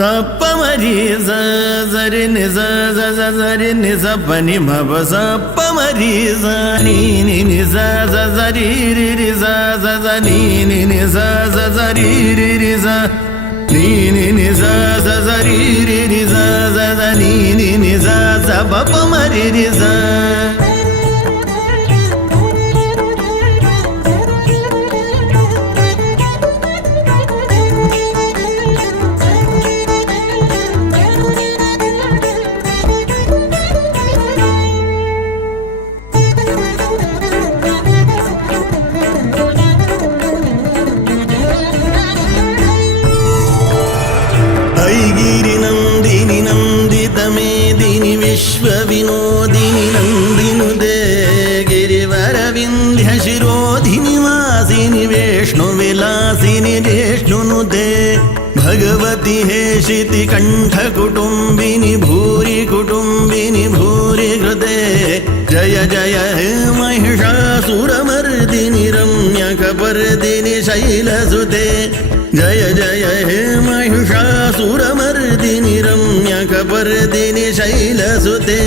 ಸಪ್ಪ ಮರಿ ಸ ಸರಿ ನಿ ಸ ಸ ಸ ಸರಿ ನಿ ಸ ಪ ನಿ ಮ ಪ ಸಪ್ಪ ಮರಿ ಸ ನೀ ನಿ ನಿ ಸ ಸ ಸರಿ ರಿ ರಿ ಸ ಸ ಸ ನೀ ನಿ ನಿ ಸ ಸ ಸರಿ ರಿ ರಿ ಸ ನೀ ನಿ ನಿ ಸ ಸ ಸರಿ ರಿ ರಿ ಸ ಸ ಸ ನೀ ನಿ ನಿ ಸ ಸ ಪ ಪ ಮರಿ ರಿ ಸ ऐगिरि नन्दिनि नन्दित मेदिनि विश्वविनोदिनि नन्दिनुदे गिरिवरविन्ध्य शिरोधिनि वासिनि विष्णुविलासिनि जिष्णुनुदे भगवति हेशिति कण्ठकुटुम्बिनि भूरि कुटुम्बिनि भूरि कृते जय जय हे ಕಬರ್ದಿನಿ ರಮ್ಯ ಕಬರ್ದಿನಿ ಶೈಲಸುತೆ ಜಯ ಜಯ ಹೇ ಮಹಿಷಾಸುರಮರ್ದಿನಿ ರಮ್ಯ ಕಬರ್ದಿನಿ ಶೈಲಸುತೆ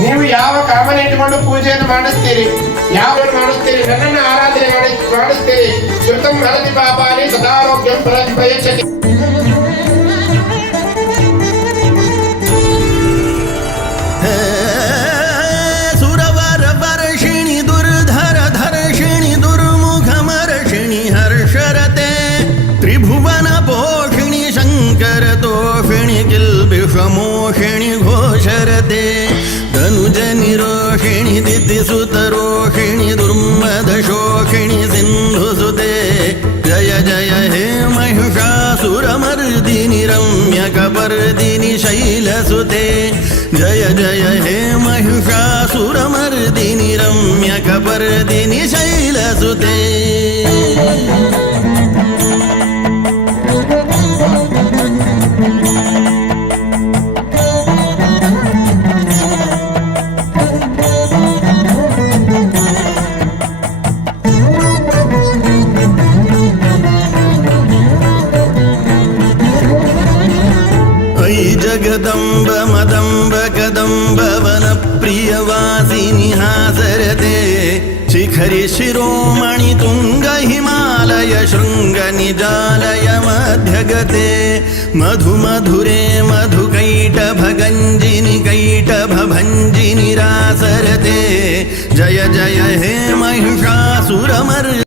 ನೀವು ಯಾವ ಕಾಮನೆ ಇಟ್ಟುಕೊಂಡು ಪೂಜೆಯನ್ನು ಮಾಡುತ್ತೀರಿ ಯಾವ ಮಾಡುತ್ತೀರಿ ನನ್ನನ್ನು ಆರಾಧನೆ ಮಾಡಿ ಮಾಡುತ್ತೀರಿ ಶುದ್ಧಂ ಹರತಿ ಪಾಪಾನಿ ಸದಾರೋಗ್ಯಂ ಫಲಂ शङ्करते त्रिभुवनपोषिणि शङ्करतोषिणि किल्बिषमोषिणि घोषरते। धनुजनिरोषिणि दितिसुतरोषिणि दुर्मदशोषिणि सुते। जय जय, हे महिषासुरमर्दिनि रम्यकपर्दिनि शैलसुते जय जय, हे महिषासुरमर्दिनि रम्यकपर्दिनि शैलसुते दम्ब मदम्ब कदम्बवनप्रियवासिनि हासरते शिखरि शिरोमणि तुङ्गहिमालय शृङ्गनिजालय मध्यगते मधुमधुरे मधुकैटभगञ्जिनि कैटभञ्जिनिरासरते जय जय हे महिषासुरमर्